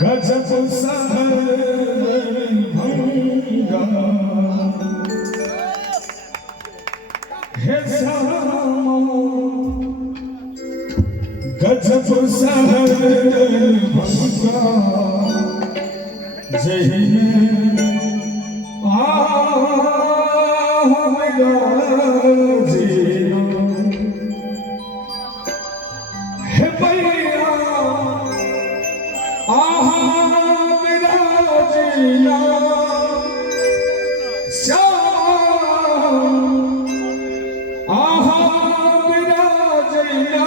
गजब सहर भंगा हे श्यामा गजब सहर भंगा जही में मेरा जीना हे भैया मेरा जीना श्याम मेरा जीना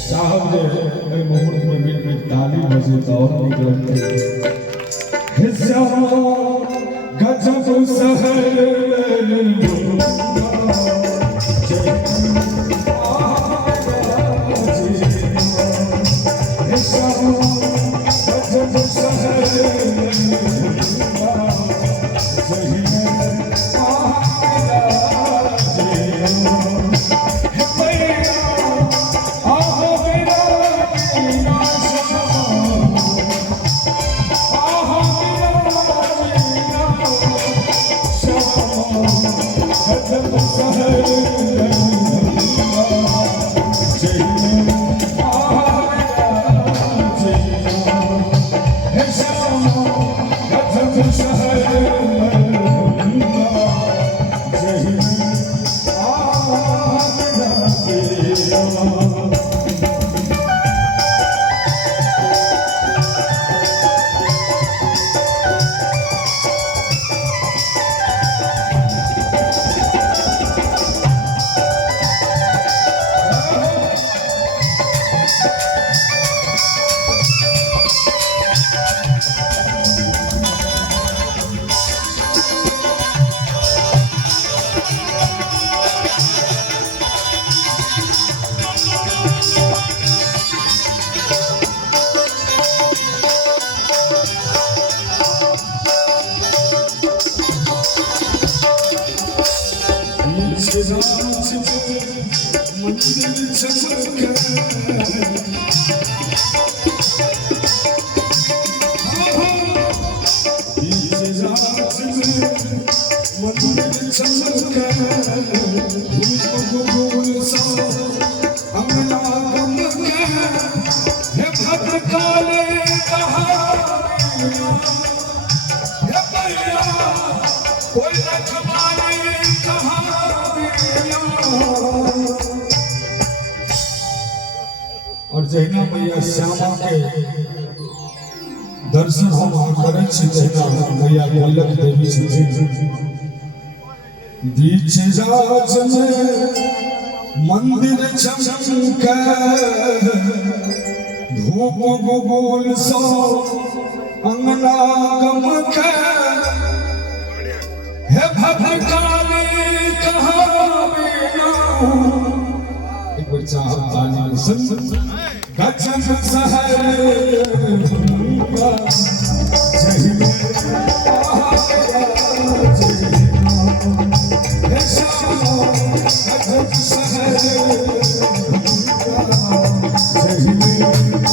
साहब ने मुहूर्त में बीच में ताली बजे तो और निकलते हे श्याम गजब सहर और जहिना मैया श्यामा के दर्शन हम करै छी तहिना मैया गोलक देवी छथिन बीच राज में मंदिर चमकै धूप गुगुल सो अंगना गमकै हे भद्रकाली कहाँ बिना एक बार चाह ताली में सुन गजब सहर भंगा जही में हे श्यामा गजब सहर भंगा जही में